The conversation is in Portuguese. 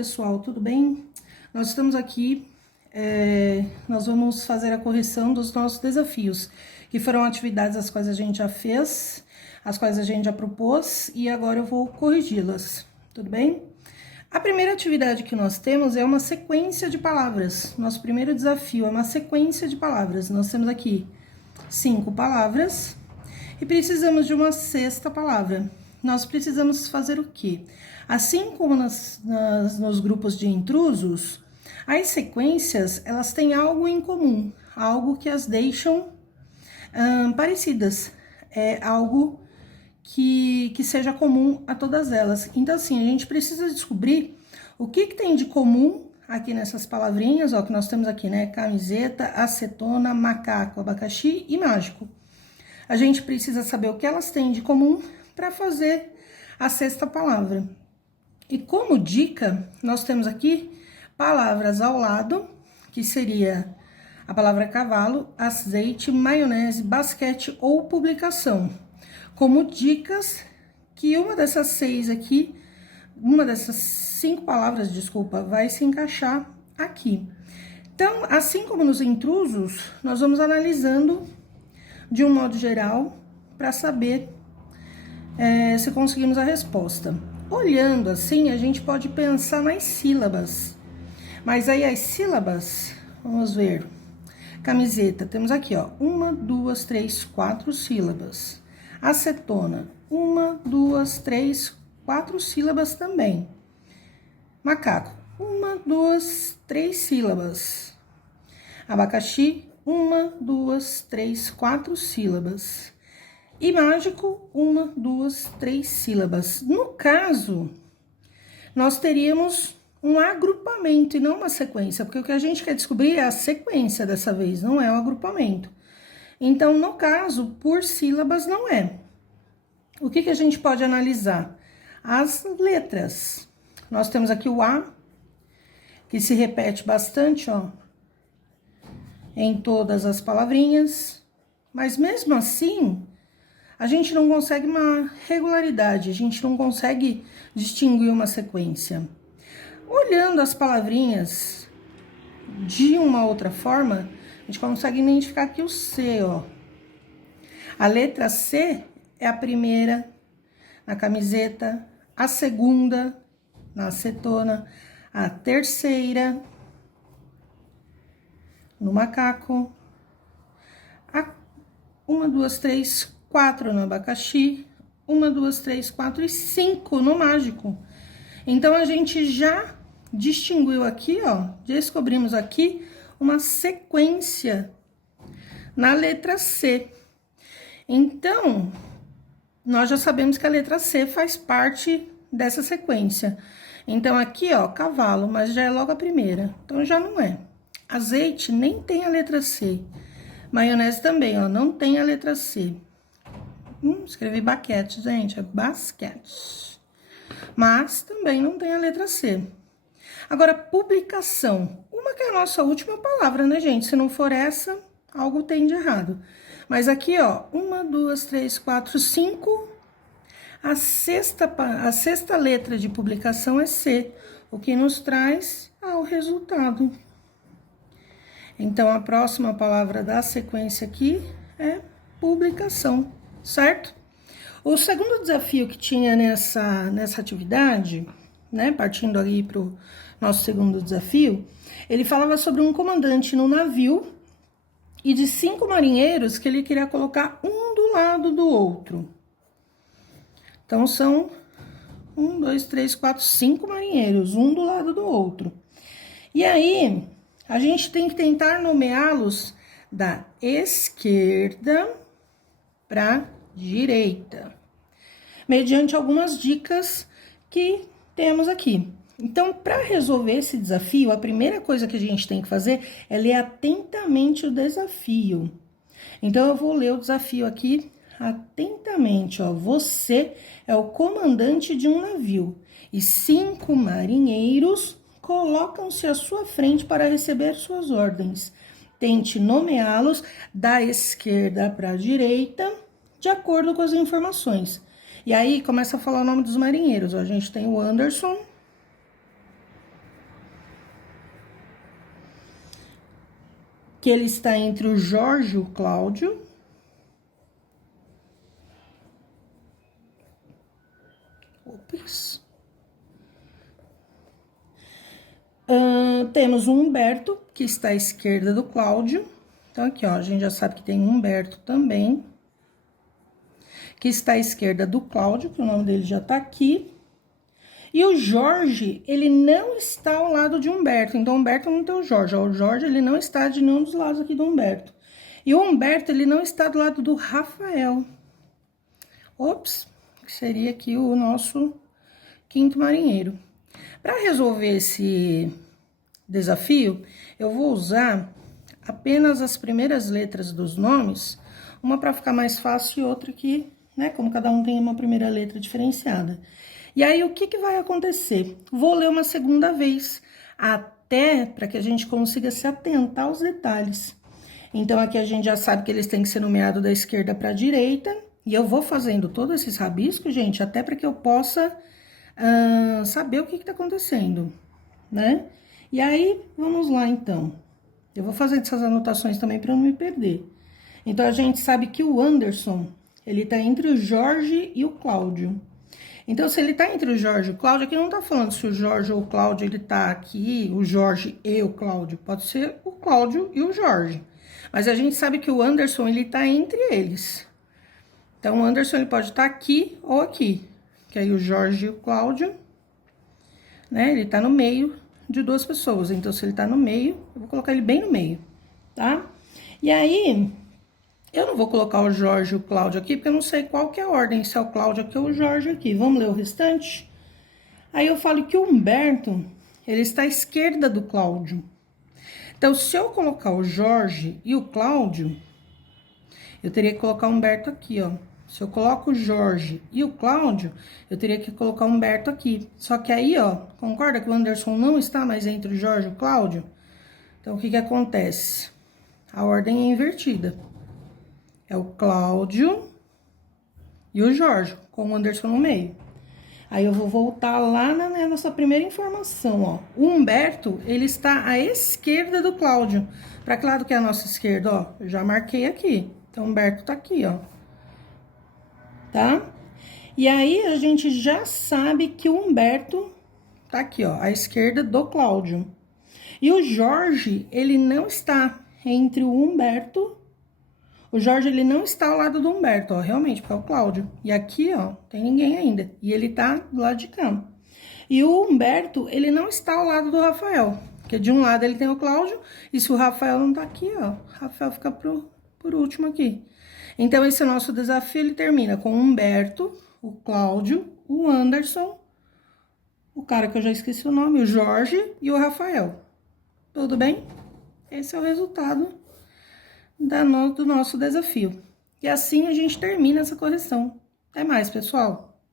pessoal, tudo bem? Nós estamos aqui, nós vamos fazer a correção dos nossos desafios, que foram atividades as quais a gente já fez, as quais a gente já propôs, e agora eu vou corrigi-las, tudo bem? A primeira atividade que nós temos é uma sequência de palavras. Nosso primeiro desafio é uma sequência de palavras. Nós temos aqui 5 palavras e precisamos de uma sexta palavra. Nós precisamos fazer o quê? Assim como nos grupos de intrusos, as sequências, elas têm algo em comum, algo que as deixam parecidas, é algo que seja comum a todas elas. Então, assim, a gente precisa descobrir o que tem de comum aqui nessas palavrinhas, ó, que nós temos aqui, né? Camiseta, acetona, macaco, abacaxi e mágico. A gente precisa saber o que elas têm de comum para fazer a sexta palavra. E como dica, nós temos aqui palavras ao lado, que seria a palavra cavalo, azeite, maionese, basquete ou publicação. Como dicas que uma dessas 6 aqui, uma dessas 5 palavras, desculpa, vai se encaixar aqui. Então, assim como nos intrusos, nós vamos analisando de um modo geral para saber se conseguimos a resposta. Olhando assim, a gente pode pensar nas sílabas. Mas aí as sílabas, vamos ver. Camiseta, temos aqui, ó, 1, 2, 3, 4 sílabas. Acetona, 1, 2, 3, 4 sílabas também. Macaco, 1, 2, 3 sílabas. Abacaxi, 1, 2, 3, 4 sílabas. E mágico, 1, 2, 3 sílabas. No caso, nós teríamos um agrupamento e não uma sequência, porque o que a gente quer descobrir é a sequência dessa vez, não é o agrupamento. Então, no caso, por sílabas não é. O que a gente pode analisar? As letras. Nós temos aqui o A, que se repete bastante, ó, em todas as palavrinhas, mas mesmo assim, a gente não consegue uma regularidade, a gente não consegue distinguir uma sequência. Olhando as palavrinhas de uma outra forma, a gente consegue identificar aqui o C, ó. A letra C é a primeira na camiseta, a segunda na acetona, a terceira no macaco, a 1, 2, 3, 4 no abacaxi, 1, 2, 3, 4 e 5 no mágico. Então, a gente já distinguiu aqui, ó, descobrimos aqui uma sequência na letra C. Então, nós já sabemos que a letra C faz parte dessa sequência. Então, aqui, ó, cavalo, mas já é logo a primeira. Então, já não é. Azeite nem tem a letra C. Maionese também, ó, não tem a letra C. Escrevi baquete, gente, é basquete. Mas também não tem a letra C. Agora, publicação. Uma que é a nossa última palavra, né, gente? Se não for essa, algo tem de errado. Mas aqui, ó, 1, 2, 3, 4, 5. A sexta letra de publicação é C, o que nos traz ao resultado. Então, a próxima palavra da sequência aqui é publicação, certo? O segundo desafio que tinha nessa atividade, né, partindo aí para o nosso segundo desafio, ele falava sobre um comandante no navio e de 5 marinheiros que ele queria colocar um do lado do outro. Então, são 1, 2, 3, 4, 5 marinheiros, um do lado do outro. E aí, a gente tem que tentar nomeá-los da esquerda para direita, mediante algumas dicas que temos aqui. Então, para resolver esse desafio, a primeira coisa que a gente tem que fazer é ler atentamente o desafio. Então, eu vou ler o desafio aqui atentamente, ó. Você é o comandante de um navio e 5 marinheiros colocam-se à sua frente para receber suas ordens. Tente nomeá-los da esquerda para a direita, de acordo com as informações. E aí, começa a falar o nome dos marinheiros. Ó. A gente tem o Anderson, que ele está entre o Jorge e o Cláudio. Ops. Temos o Humberto, que está à esquerda do Cláudio. Então, aqui, ó, a gente já sabe que tem o Humberto também, que está à esquerda do Cláudio, que o nome dele já tá aqui. E o Jorge, ele não está ao lado de Humberto. Então, Humberto não tem o Jorge. O Jorge, ele não está de nenhum dos lados aqui do Humberto. E o Humberto, ele não está do lado do Rafael. Ops, que seria aqui o nosso quinto marinheiro. Para resolver esse desafio, eu vou usar apenas as primeiras letras dos nomes, uma para ficar mais fácil e outra aqui, né, como cada um tem uma primeira letra diferenciada. E aí, o que que vai acontecer? Vou ler uma segunda vez, até para que a gente consiga se atentar aos detalhes. Então, aqui a gente já sabe que eles têm que ser nomeados da esquerda para a direita, e eu vou fazendo todos esses rabiscos, gente, até para que eu possa saber o que está acontecendo, né? E aí, vamos lá, então. Eu vou fazer essas anotações também para não me perder. Então, a gente sabe que o Anderson, ele tá entre o Jorge e o Cláudio. Então, se ele tá entre o Jorge e o Cláudio, aqui não tá falando se o Jorge ou o Cláudio, ele tá aqui, o Jorge e o Cláudio. Pode ser o Cláudio e o Jorge. Mas a gente sabe que o Anderson, ele tá entre eles. Então, o Anderson, ele pode estar aqui ou aqui. Que aí o Jorge e o Cláudio, né? Ele tá no meio de duas pessoas. Então, se ele tá no meio, eu vou colocar ele bem no meio, tá? E aí, eu não vou colocar o Jorge e o Cláudio aqui, porque eu não sei qual que é a ordem, se é o Cláudio aqui ou o Jorge aqui. Vamos ler o restante? Aí eu falo que o Humberto, ele está à esquerda do Cláudio. Então, se eu colocar o Jorge e o Cláudio, eu teria que colocar o Humberto aqui, ó. Se eu coloco o Jorge e o Cláudio, eu teria que colocar o Humberto aqui. Só que aí, ó, concorda que o Anderson não está mais entre o Jorge e o Cláudio? Então, o que que acontece? A ordem é invertida. É o Cláudio e o Jorge, com o Anderson no meio. Aí eu vou voltar lá na nossa primeira informação, ó. O Humberto, ele está à esquerda do Cláudio. Para que lado que é a nossa esquerda, ó? Eu já marquei aqui. Então, o Humberto tá aqui, ó. Tá? E aí, a gente já sabe que o Humberto tá aqui, ó, à esquerda do Cláudio. E o Jorge, ele não está entre o Humberto. O Jorge, ele não está ao lado do Humberto, ó, realmente, porque é o Cláudio. E aqui, ó, tem ninguém ainda. E ele tá do lado de cá. E o Humberto, ele não está ao lado do Rafael. Porque de um lado ele tem o Cláudio, e se o Rafael não tá aqui, ó, o Rafael fica por último aqui. Então, esse nosso desafio, ele termina com o Humberto, o Cláudio, o Anderson, o cara que eu já esqueci o nome, o Jorge e o Rafael. Tudo bem? Esse é o resultado do nosso desafio. E assim a gente termina essa correção. Até mais, pessoal!